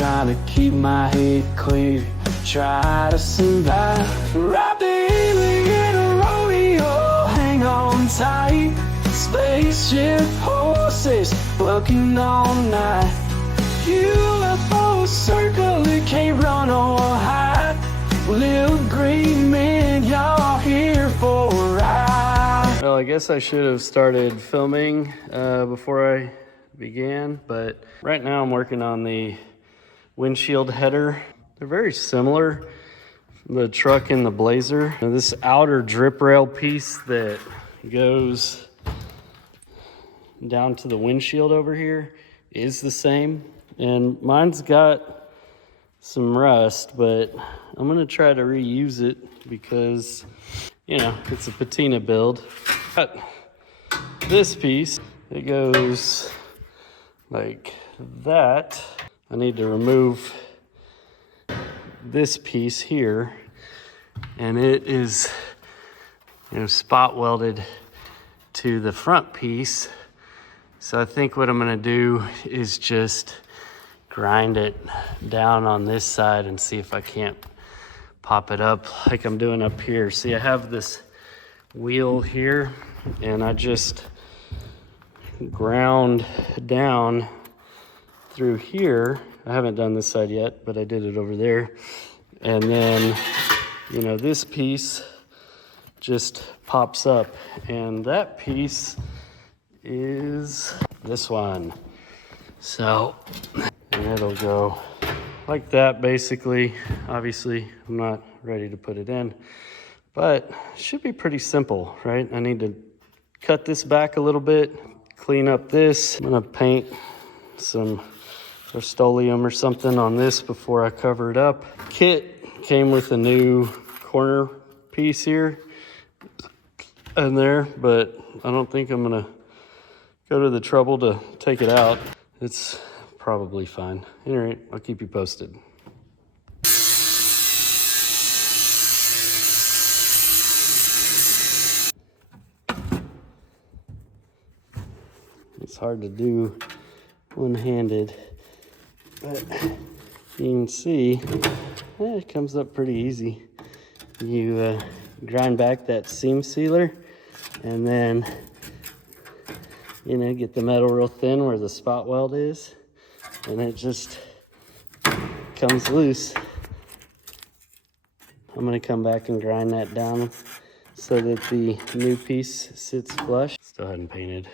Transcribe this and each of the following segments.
trying to keep my head clear, try to survive. Ride daily in a rodeo, hang on tight. Spaceship horses bucking all night. UFO circle, it can't run or hide. Little green men, y'all here for a ride. Well, I guess I should have started filming before I began, but right now I'm working on the windshield header. They're very similar, the truck and the Blazer. Now, this outer drip rail piece that goes down to the windshield over here is the same, and mine's got some rust, but I'm gonna try to reuse it because, you know, it's a patina build. Got this piece, it goes like that. I need to remove this piece here, and it is, you know, spot welded to the front piece. So I think what I'm gonna do is just grind it down on this side and see if I can't pop it up like I'm doing up here. See, I have this wheel here, and I just ground down through here. I haven't done this side yet, but I did it over there. And then, you know, this piece just pops up, and that piece is this one. So, and it'll go like that basically. Obviously, I'm not ready to put it in, but it should be pretty simple, right? I need to cut this back a little bit, clean up this. I'm gonna paint some Rust-Oleum or something on this before I cover it up. Kit came with a new corner piece here and there, but I don't think I'm gonna go to the trouble to take it out. It's probably fine. All right, I'll keep you posted. It's hard to do one-handed, but you can see it comes up pretty easy. You grind back that seam sealer, and then, you know, get the metal real thin where the spot weld is, and it just comes loose. I'm gonna come back and grind that down so that the new piece sits flush. Still hadn't painted.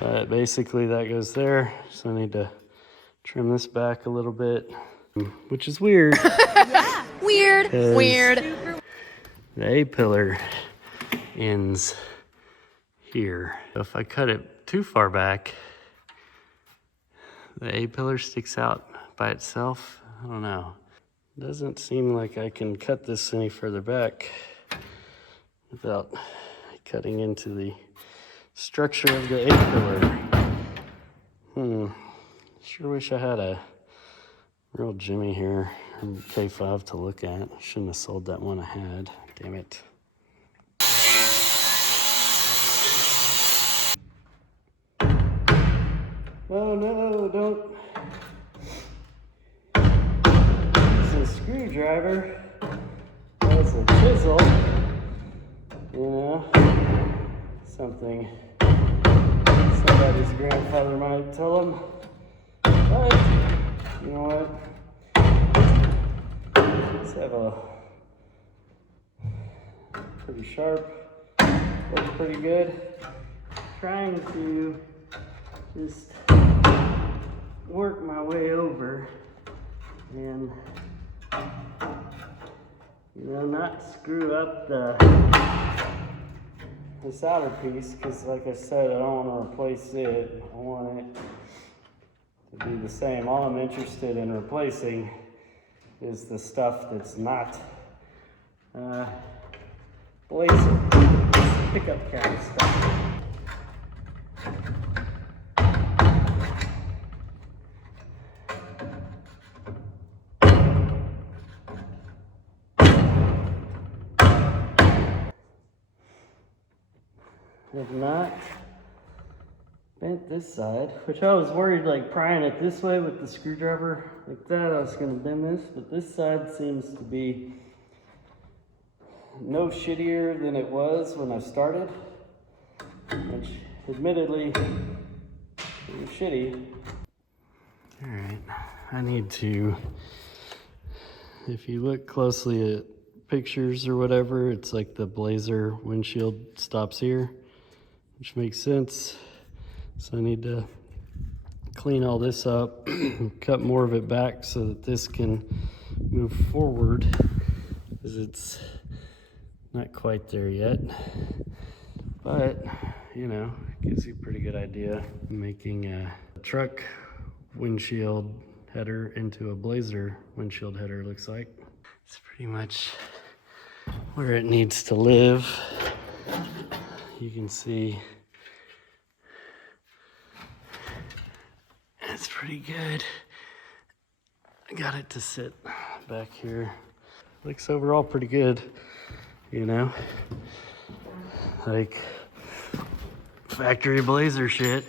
But basically that goes there. So I need to trim this back a little bit, which is weird. Yeah, weird. The A-pillar ends here. So if I cut it too far back, the A-pillar sticks out by itself. I don't know. Doesn't seem like I can cut this any further back without cutting into the structure of the A-pillar. Sure wish I had a real Jimmy here, K5 to look at. Shouldn't have sold that one I had. Damn it. Oh no, don't use a screwdriver. That's a chisel. You know, something somebody's grandfather might tell them. But, you know what? Let's have a pretty sharp, looks pretty good. Trying to just work my way over and, you know, not screw up this outer piece, because like I said, I don't want to replace it. I want it to be the same. All I'm interested in replacing is the stuff that's not Blazer, pickup carry stuff. Have not bent this side, which I was worried like prying it this way with the screwdriver like that, I was gonna bend this, but this side seems to be no shittier than it was when I started, which admittedly was shitty. All right, I need to, if you look closely at pictures or whatever, it's like the Blazer windshield stops here, which makes sense. So I need to clean all this up, cut more of it back so that this can move forward, because it's not quite there yet. But, you know, it gives you a pretty good idea. Making a truck windshield header into a Blazer windshield header looks like. It's pretty much where it needs to live. You can see it's pretty good. I got it to sit back here. Looks overall pretty good, you know? Like factory Blazer shit.